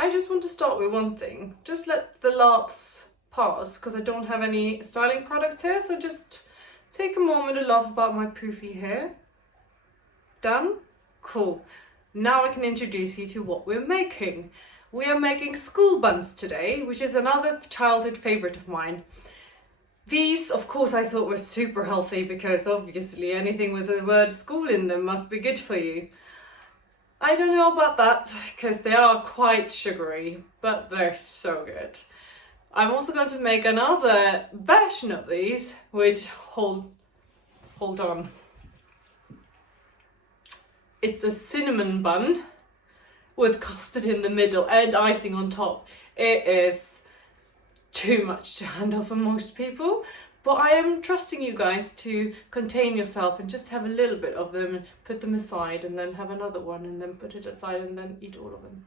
I just want to start with one thing. Just let the laughs pass, because I don't have any styling products here, so just take a moment to laugh about my poofy hair. Done? Cool. Now I can introduce you to what we're making. We are making school buns today, which is another childhood favorite of mine. These, of course, I thought were super healthy because obviously anything with the word school in them must be good for you. I don't know about that because they are quite sugary, but they're so good. I'm also going to make another version of these, which, hold on. It's a cinnamon bun with custard in the middle and icing on top. It is too much to handle for most people, but I am trusting you guys to contain yourself and just have a little bit of them and put them aside, and then have another one and then put it aside and then eat all of them.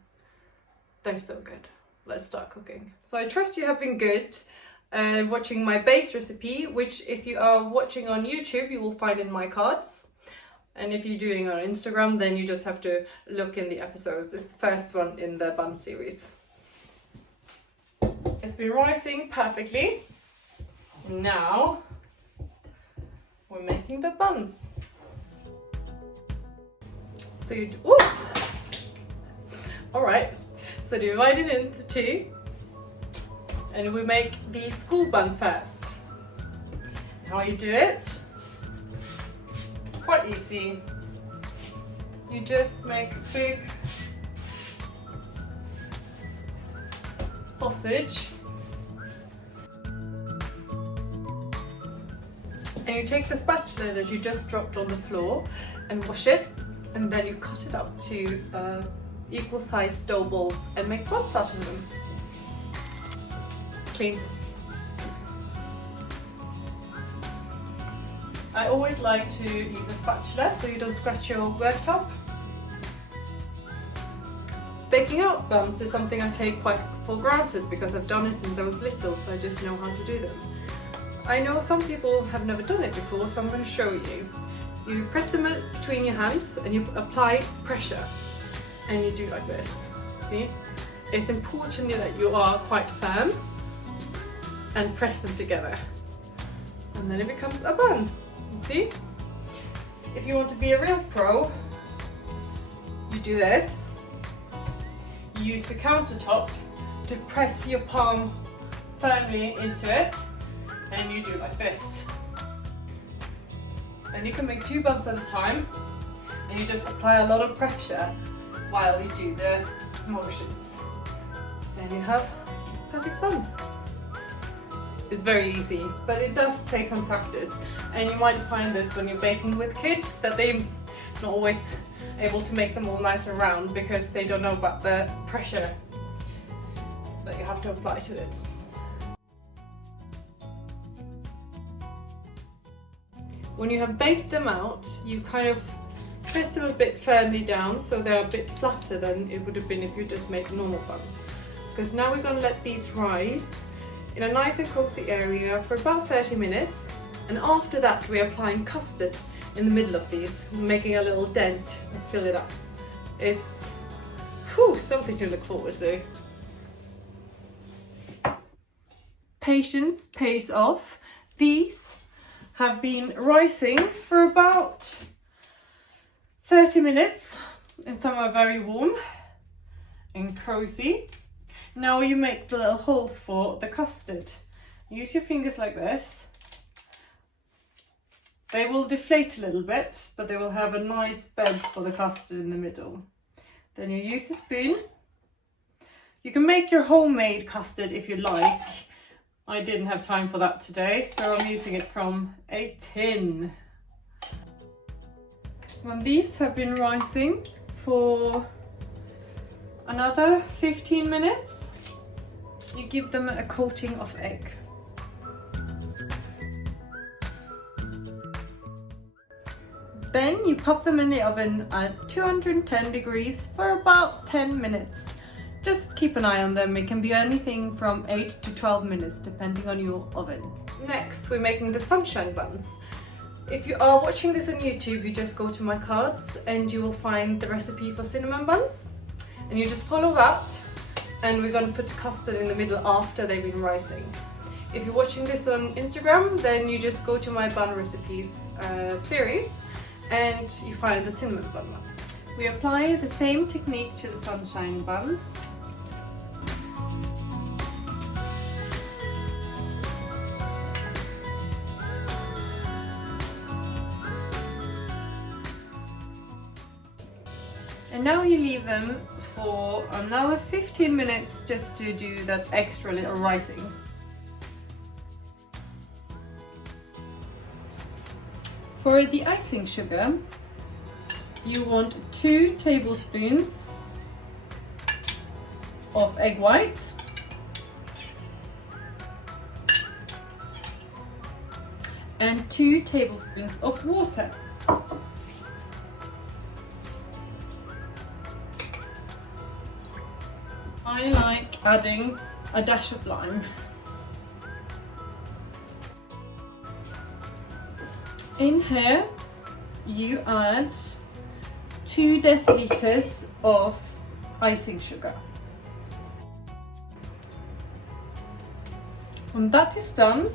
They're so good. Let's start cooking. So I trust you have been good watching my base recipe, which if you are watching on YouTube, you will find in my cards. And if you're doing it on Instagram, then you just have to look in the episodes. It's the first one in the bun series. It's been rising perfectly. Now we're making the buns. So you do, all right. So divide it into two, and we make the school bun first. How you do it? Quite easy. You just make a big sausage, and you take the spatula that you just dropped on the floor and wash it, and then you cut it up to equal sized dough balls and make buns out of them. Clean. I always like to use a spatula so you don't scratch your worktop. Baking out buns is something I take quite for granted because I've done it since I was little, so I just know how to do them. I know some people have never done it before, so I'm going to show you. You press them between your hands and you apply pressure, and you do like this. See? It's important that you are quite firm and press them together, and then it becomes a bun. See? If you want to be a real pro, you do this. You use the countertop to press your palm firmly into it, and you do like this. And you can make 2 buns at a time, and you just apply a lot of pressure while you do the motions. And you have perfect buns. It's very easy, but it does take some practice. And you might find this when you're baking with kids, that they're not always able to make them all nice and round because they don't know about the pressure that you have to apply to it. When you have baked them out, you kind of press them a bit firmly down so they're a bit flatter than it would have been if you just made normal buns. Because now we're going to let these rise in a nice and cozy area for about 30 minutes. And after that, we're applying custard in the middle of these, making a little dent and fill it up. It's something to look forward to. Patience pays off. These have been rising for about 30 minutes, and some are very warm and cozy. Now you make the little holes for the custard. Use your fingers like this. They will deflate a little bit, but they will have a nice bed for the custard in the middle. Then you use a spoon. You can make your homemade custard if you like. I didn't have time for that today, so I'm using it from a tin. When these have been rising for another 15 minutes, you give them a coating of egg. Then you pop them in the oven at 210 degrees for about 10 minutes. Just keep an eye on them. It can be anything from 8 to 12 minutes depending on your oven. Next, we're making the sunshine buns. If you are watching this on YouTube, you just go to my cards and you will find the recipe for cinnamon buns. And you just follow that and we're going to put the custard in the middle after they've been rising. If you're watching this on Instagram, then you just go to my bun recipes series and you find the cinnamon bun one. We apply the same technique to the sunshine buns. And now you leave them for another 15 minutes just to do that extra little rising. For the icing sugar, you want 2 tablespoons of egg white, and 2 tablespoons of water. I like adding a dash of lime. In here, you add 2 deciliters of icing sugar. When that is done,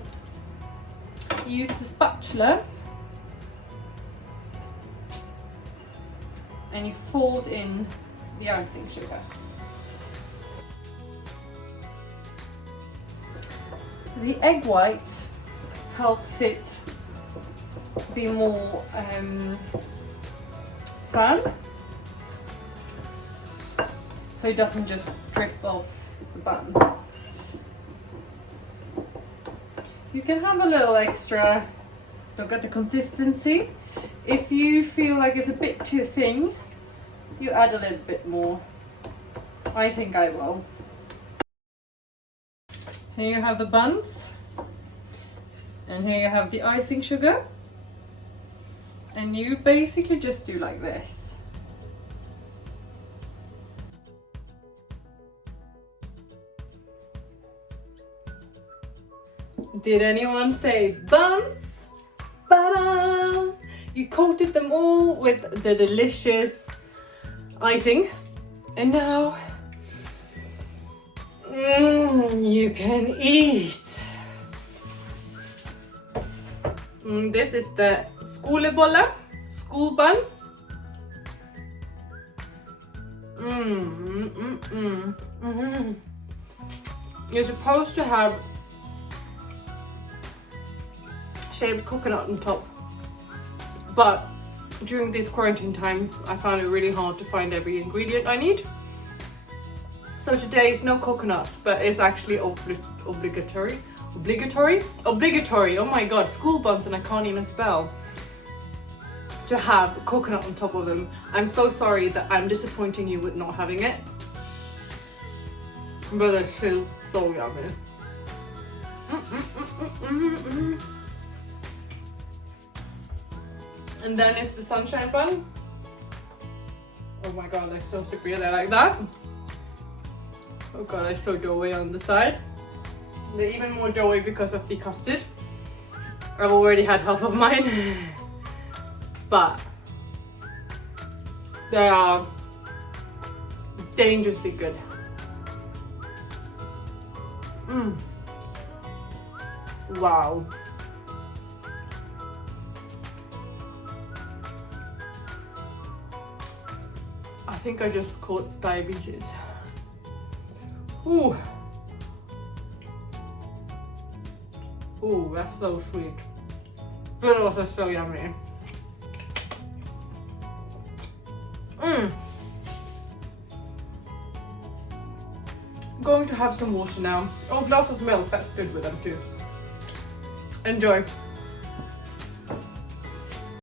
use the spatula and you fold in the icing sugar. The egg white helps it be more firm, so it doesn't just drip off the buns. You can have a little extra look at the consistency. If you feel like it's a bit too thin, you add a little bit more. I think I will. Here you have the buns, and here you have the icing sugar, and you basically just do like this. Did anyone say buns? Ta-da! You coated them all with the delicious icing, and now you can eat. This is the skoleboller, school bun. You're supposed to have shaved coconut on top, but during these quarantine times I found it really hard to find every ingredient I need. So today is no coconut, but it's actually obligatory. Oh my god, school buns, and I can't even spell. To have coconut on top of them. I'm so sorry that I'm disappointing you with not having it, but it's still so yummy. And then it's the sunshine bun. Oh my god, they're so slippery. They're like that. Oh god, they're so doughy on the side. They're even more doughy because of the custard. I've already had half of mine. But they are dangerously good. Wow. I think I just caught diabetes. Ooh. Ooh, that's so sweet. But also so yummy. Going to have some water now. Oh, a glass of milk, that's good with them too. Enjoy.